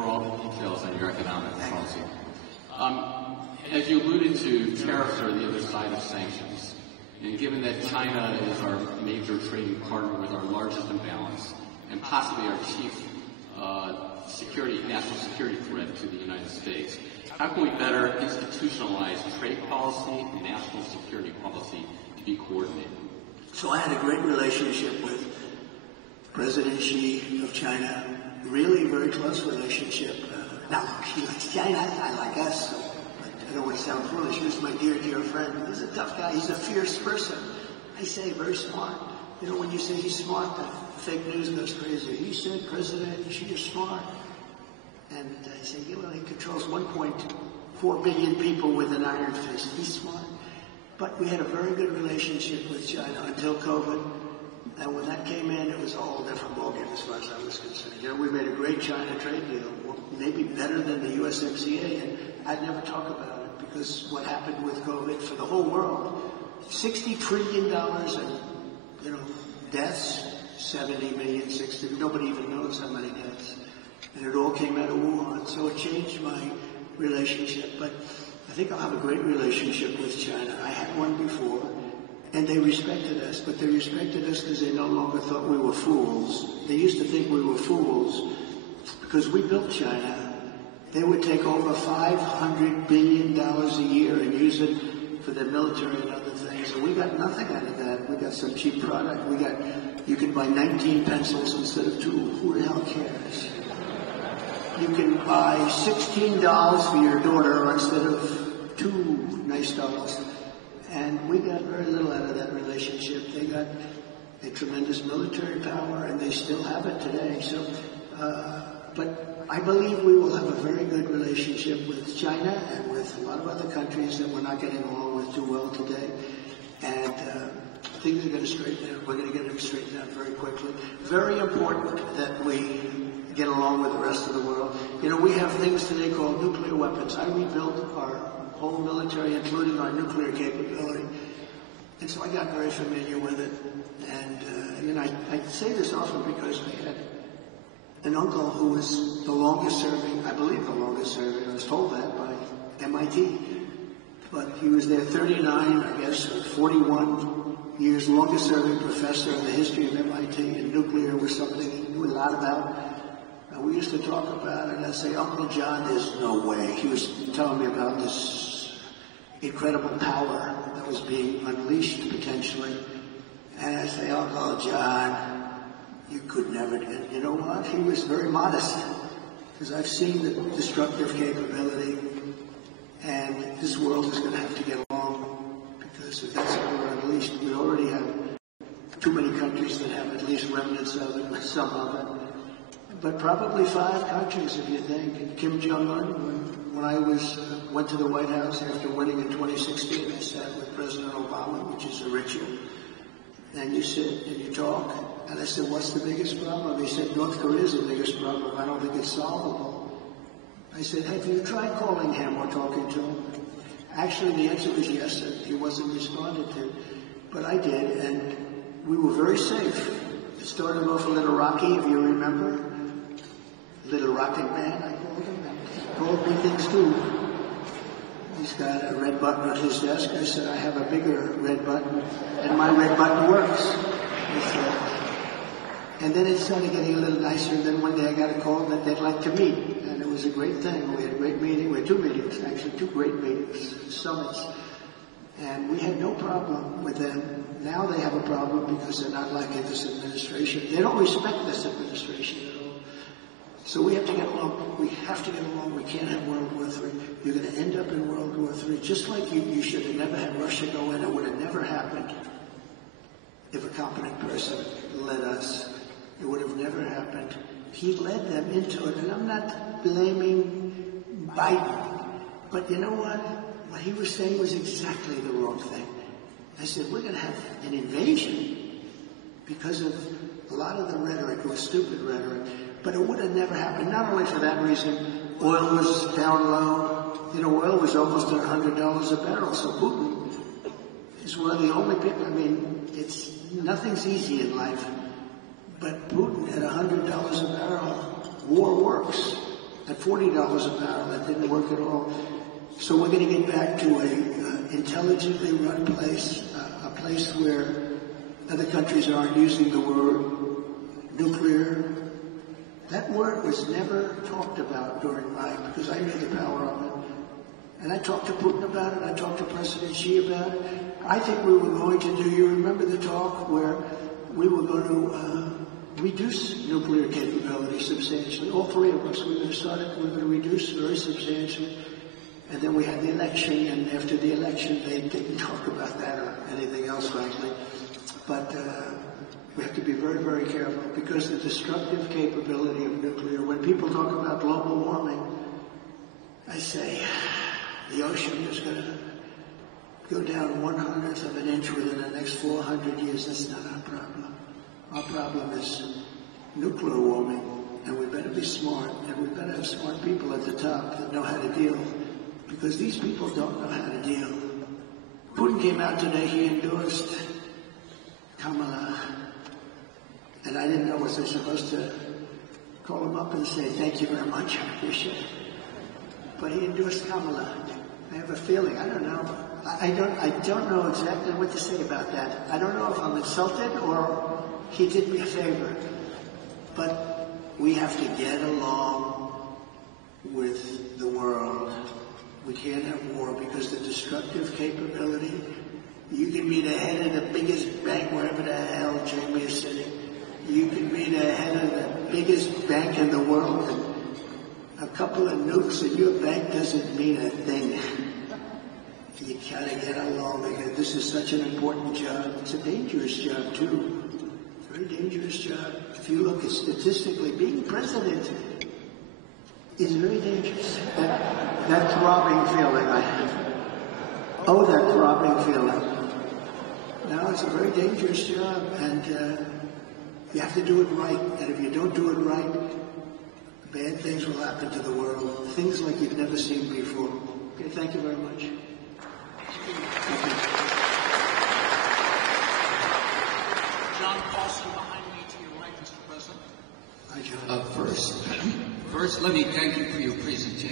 for all the details on your economic policy. As you alluded to, tariffs are the other side of sanctions. And given that China is our major trading partner with our largest imbalance and possibly our chief national security threat to the United States, how can we better institutionalize trade policy and national security policy to be coordinated? So I had a great relationship with President Xi of China, really very close relationship. Now, she likes China, I like us, so I don't want to sound foolish. He was my dear, dear friend. He's a tough guy. He's a fierce person. I say very smart. You know, when you say he's smart, the fake news goes crazy. He said, President Xi is smart. And I say, you know, he controls 1.4 billion people with an iron fist. He's smart. But we had a very good relationship with China until COVID. And when that came in, it was a whole different ballgame as far as I was concerned. You know, we made a great China trade deal, maybe better than the USMCA, and I'd never talk about it because what happened with COVID for the whole world, $60 trillion and, you know, deaths, 70 million, 60, nobody even knows how many deaths. And it all came out of Wuhan, so it changed my relationship. But I think I'll have a great relationship with China. I had one before, and they respected us, but they respected us because they no longer thought we were fools. They used to think we were fools because we built China. They would take over $500 billion a year and use it for their military and other things. And we got nothing out of that. We got some cheap product. You can buy 19 pencils instead of 2. Who the hell cares? You can buy 16 dolls for your daughter instead of 2 nice dolls. And we got very little out of that relationship. They got a tremendous military power, and they still have it today. So, but I believe we will have a very good relationship with China and with a lot of other countries that we're not getting along with too well today. And things are going to straighten out. We're going to get them straightened out very quickly. Very important that we get along with the rest of the world. You know, we have things today called nuclear weapons. I rebuilt our whole military, including our nuclear capability. And so I got very familiar with it. And, you know, I say this often because I had an uncle who was the longest serving, I believe the longest serving, I was told that by MIT. But he was there 39, I guess, or 41 years, longest serving professor in the history of MIT, and nuclear was something he knew a lot about. We used to talk about it, and I'd say, Uncle John, there's no way. He was telling me about this incredible power that was being unleashed potentially. And I say, Uncle John, you could never. And you know what? He was very modest, because I've seen the destructive capability, and this world is going to have to get along, because if that's ever unleashed, we already have too many countries that have at least remnants of it, some of it. But probably 5 countries, if you think. Kim Jong-un, when I went to the White House after winning in 2016, I sat with President Obama, which is a ritual. And you sit and you talk. And I said, what's the biggest problem? He said, North Korea is the biggest problem. I don't think it's solvable. I said, have you tried calling him or talking to him? Actually, the answer was yes, and he wasn't responded to. But I did, and we were very safe. It started off a little rocky, if you remember. Little Rocket Man, I called him. He called me things too. He's got a red button on his desk. I said, I have a bigger red button, and my red button works. And then it started getting a little nicer, and then one day I got a call that they'd like to meet, and it was a great thing. We had a great meeting. We had 2 meetings, actually 2 great meetings, summits. And we had no problem with them. Now they have a problem because they're not liking this administration. They don't respect this administration at all. So we have to get along. We have to get along. We can't have World War III. You're going to end up in World War III. Just like you should have never had Russia go in. It would have never happened if a competent person led us. It would have never happened. He led them into it. And I'm not blaming Biden. But you know what? What he was saying was exactly the wrong thing. I said, we're going to have an invasion because of a lot of the rhetoric. It was stupid rhetoric. But it would have never happened, not only for that reason. Oil was down low. You know, oil was almost at $100 a barrel. So Putin is one of the only people. I mean, nothing's easy in life. But Putin at $100 a barrel, war works. At $40 a barrel, that didn't work at all. So we're going to get back to a intelligently run place, a place where other countries aren't using the word nuclear. That word was never talked about during because I knew the power of it. And I talked to Putin about it. I talked to President Xi about it. I think we were going to do, you remember the talk where we were going to reduce nuclear capability substantially. All three of us, we were going to reduce very substantially. And then we had the election, and after the election, they didn't talk about that or anything else, frankly. But we have to be very, very careful, because the destructive capability of nuclear, when people talk about global warming, I say the ocean is going to go down 1/100th of an inch within the next 400 years. That's not our problem. Our problem is nuclear warming, and we better be smart, and we better have smart people at the top that know how to deal, because these people don't know how to deal. Putin came out today, he endorsed Kamala, and I didn't know, was I supposed to call him up and say, thank you very much, I appreciate it. But he endorsed Kamala. I have a feeling, I don't know. I don't know exactly what to say about that. I don't know if I'm insulted or he did me a favor. But we have to get along with the world. We can't have war, because the destructive capability, you can be the head of the biggest bank wherever the hell Jamie is sitting. You can be the head of the biggest bank in the world, and a couple of nukes in your bank doesn't mean a thing. You gotta get along, because this is such an important job. It's a dangerous job too. Very dangerous job. If you look at statistically, being president is very dangerous. That throbbing feeling I have. Oh, that throbbing feeling. Now it's a very dangerous job, and you have to do it right. And if you don't do it right, bad things will happen to the world. Things like you've never seen before. Okay, thank you very much. Thank you. John Paulson behind me to your right, Mr. President. Hi, John. First, let me thank you for your presentation.